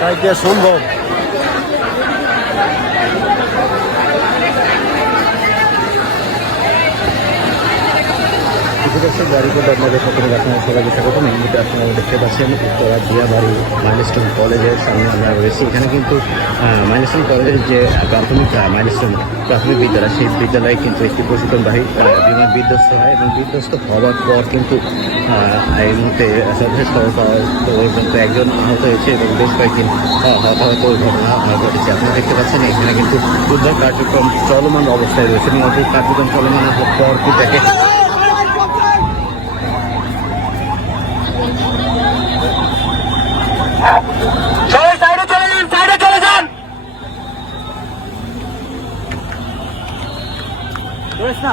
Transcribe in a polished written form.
তাই কি সম্ভব? গাড়ি করে আপনাদের সকলে আপনারা সবাইকে স্বাগতম। এই মুহূর্তে আপনারা দেখতে পাচ্ছেন উত্তরা দিয়াবাড়ি মাইলস্টোন কলেজের সামনে আমরা রয়েছি। এখানে কিন্তু মাইলস্টোন কলেজের যে প্রাথমিক মাইলস্টোন প্রাথমিক বিদ্যালয়, সেই বিদ্যালয়ে কিন্তু একটি প্রশিক্ষণবাহী বিমান বিধ্বস্ত হয় এবং বিধ্বস্ত হওয়ার পর কিন্তু এই মুহূর্তে যথেষ্ট পর্যন্ত একজন আহত হয়েছে এবং বেশ কয়েকদিন হতাহত ঘটনা ঘটেছে। আপনারা দেখতে পাচ্ছেন এখানে কিন্তু উদ্ধার কার্যক্রম চলমান অবস্থায় রয়েছে এবং উদ্ধার কার্যক্রম চলমানের পর কিন্তু দেখে না